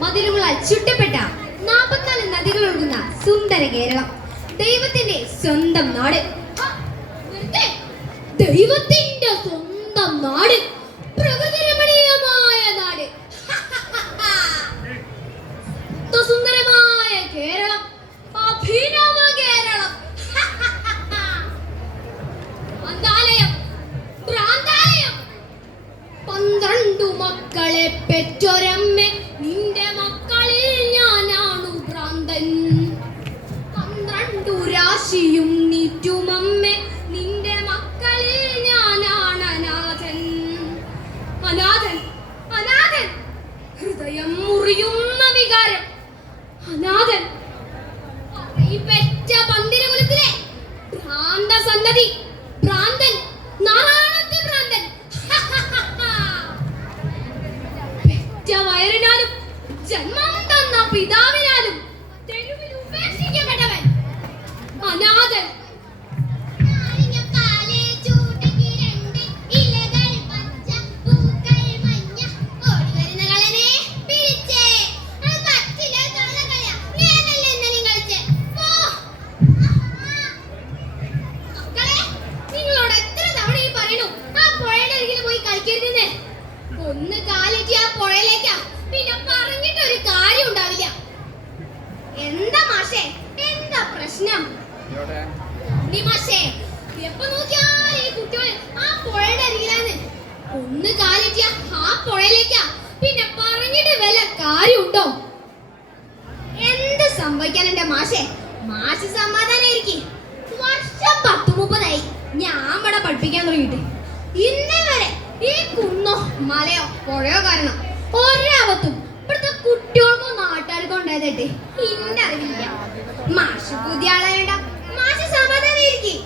മതിലുകളാൽ ചുറ്റപ്പെട്ട 44 നദികൾ ഒഴുകുന്ന സുന്ദര കേരളം, ദൈവത്തിന്റെ സ്വന്തം നാട്. ദൈവത്തിന്റെ സ്വന്തം നാട്, പ്രകൃതി രമണീയമായ നാട്, സുന്ദരമായ കേരളം, അഭിനവ കേരളം. ഭ്രാന്താലയം, ഭ്രാന്താലയം. 12 മക്കളെ പെറ്റൊരമ്മ, നിന്റെ മക്കളിൽ ഞാനാണു ഭ്രാന്തൻ. 12 രാശിയും നീറ്റുമമ്മ, നിന്റെ മക്കളിൽ ഞാനാണ് അനാഥൻ. അനാഥൻ, അനാഥൻ, ഹൃദയം മുറിയുന്ന വികാരം. അനാഥൻ, പെറ്റ പന്തിരകുലത്തിലെ ഭ്രാന്ത സന്നതി, ഭ്രാന്തൻ, നാറാണത്തെ ഭ്രാന്തൻ. പെറ്റ വയറിനാലും ജന്മം തന്ന പിതാവിനാലും തെരുവിൽ ഉപേക്ഷിക്കപ്പെട്ടവൻ അനാഥൻ. ഒന്ന് കാലെറ്റി ആ പുഴയിലേക്കാ, പിന്നെ പറഞ്ഞിട്ടൊരു കാര്യം ഉണ്ടാവില്ല. എന്താ മാഷേ, എന്താ പ്രശ്നം? മാഷേ, എപ്പോ നോക്കിയാലും ഈ കുട്ടികൾ ആ പുഴയുടെ അരികിലാണ്. ഒന്ന് കാലെറ്റിയ ആ പുഴയിലേക്കാ, പിന്നെ പറഞ്ഞിട്ട് വല്ല കാര്യമുണ്ടോ? എന്ത് സംഭവിക്കാൻ എന്റെ മാഷേ? മാഷ് സമാധാനായിരിക്കും. വർഷം 10-30 ഞാൻ ഇവിടെ പഠിപ്പിക്കാൻ തുടങ്ങിയിട്ട് ഇന്നേ വരെ ഈ കുന്നോ മലയോ പുഴയോ കാരണം ഒരാപത്തും ഇവിടുത്തെ കുട്ടികൾക്കോ നാട്ടുകാർക്കോ ഉണ്ടായതായിട്ട് ഇന്ന അറിവില്ല. മാഷ് പുതിയ ആളായോണ്ട മാഷ് സമാധാനായിരിക്കും.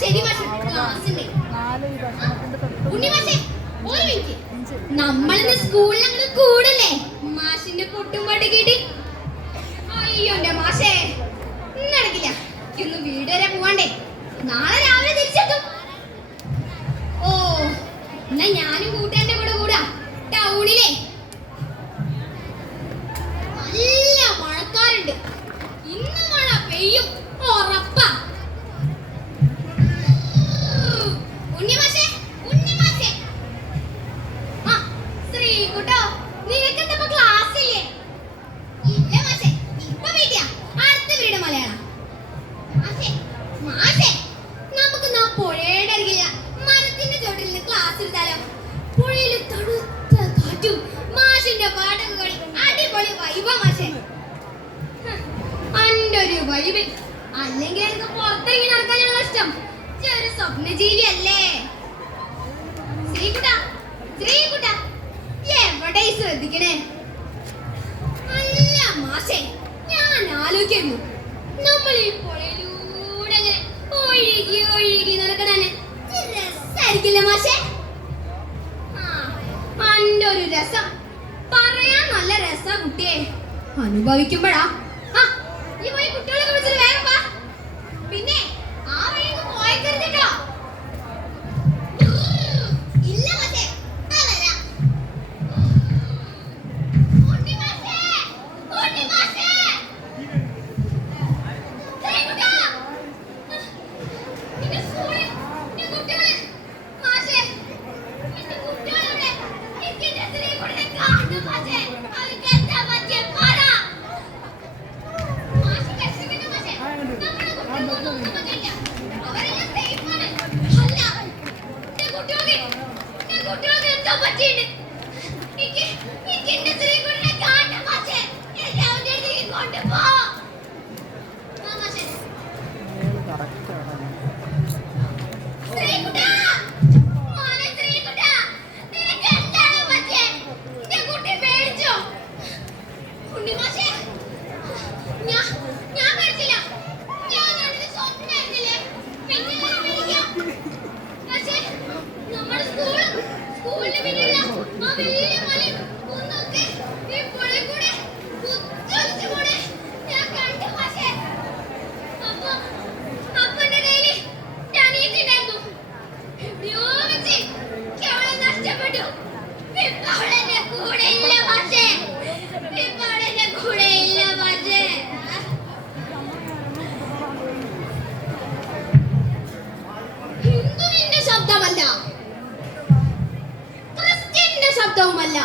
ശരി മാഷ്, ക്ലാസ് ഉണ്ട്. ഉണ്ണി മാഷേ, ഒരു മിനിറ്റ്. നമ്മളിന്ന് സ്കൂളിൽ അങ്ങ് കൂടല്ലേ മാഷിന്റെ പൊട്ടും പാട്ട് കേട്ട്? അയ്യോ എന്റെ മാഷേ, ഇന്ന് നടക്കില്ല. ഇന്ന് വീട് വരെ പോവാണ്ടേ, നാളെ രാവിലെ തിരിച്ചെത്തും. ഓ, എന്നാ ഞാനും കൂട്ടുകാരന്റെ കൂടെ കൂടാ ടൗണിലെ. നല്ല മഴക്കാറുണ്ട്, ഇന്ന് മഴ പെയ്യും ഉറപ്പാ. ഉണ്ണിമാഷേ, ഉണ്ണിമാഷേ. ആ ശ്രീകുട്ടോ, നിനക്കെന്താ ക്ലാസ് ഇല്ലേ? ഇല്ല മാഷേ, ഇപ്പൊ വീട്ടിയാ. അടുത്ത വീട് മലയാളം. മാഷേ, മാഷേ, നമുക്ക് നാ പുഴയുടെ അരികില്ല മരത്തിന്റെ ചോട്ടിൽ നിന്ന് ക്ലാസ് എടുത്താലോ? പുഴയിൽ തണുത്ത കാറ്റും മാഷിന്റെ പാട്ടൊക്കെ കളി, അടിപൊളി വൈബാ മാഷേ. അന്റെ ഒരു വൈബ്. അല്ലെങ്കിൽ എനിക്ക് പുറത്തിറങ്ങി നടക്കാനുള്ള ഇഷ്ടം. ഒരു സ്വപ്നജീവി അല്ലേ ശ്രീകുട്ട? ശ്രീകുട്ട എവിടെ ശ്രദ്ധിക്കണേ? അല്ല മാഷേ, ഞാൻ ആലോചിക്കുന്നു, നമ്മൾ ഈ പുഴയിലൂടെ അങ്ങനെ ഒഴുകി ഒഴുകി നടക്കണേ രസായിരിക്കില്ല മാഷേ? അന്റെ ഒരു രസം പറയാൻ നല്ല രസാ കുട്ടിയെ, അനുഭവിക്കുമ്പോഴാ. ഈ പോയി കുട്ടികളൊക്കെ വിളിച്ചിട്ട് വേഗം വാ. പിന്നെ ആ വഴിയൊക്കെ പോയിക്കരുതട്ടോ. ഇല്ല മാഷേ, അതല്ല. ഉണ്ണി മാഷേ, ഉണ്ണി മാഷേ. മാഷ് ശബ്ദവുമല്ല.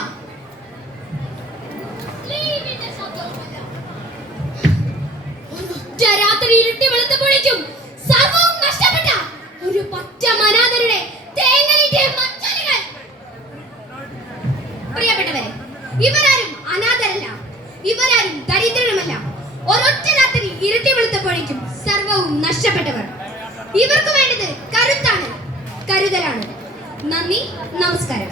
ഒരൊറ്റ രാത്രി ഇരുട്ടി വെളുത്തപ്പോഴേക്കും സർവ്വവും നഷ്ടപ്പെട്ട ഒരു പച്ച അനാഥരുടെ തേങ്ങലിന്റെ മഞ്ചലുകൾ. പ്രിയപ്പെട്ടവരെ, ഇവരാരും അനാഥരല്ല, ഇവരാരും ദരിദ്രരുമല്ല. ഒരൊറ്റ രാത്രി ഇരുട്ടി വെളുത്തപ്പോഴേക്കും സർവ്വവും നഷ്ടപ്പെട്ടവർ. ഇവർക്ക് വേണ്ടത് കരുത്താണ്, കരുതലാണ്. നന്ദി, നമസ്കാരം.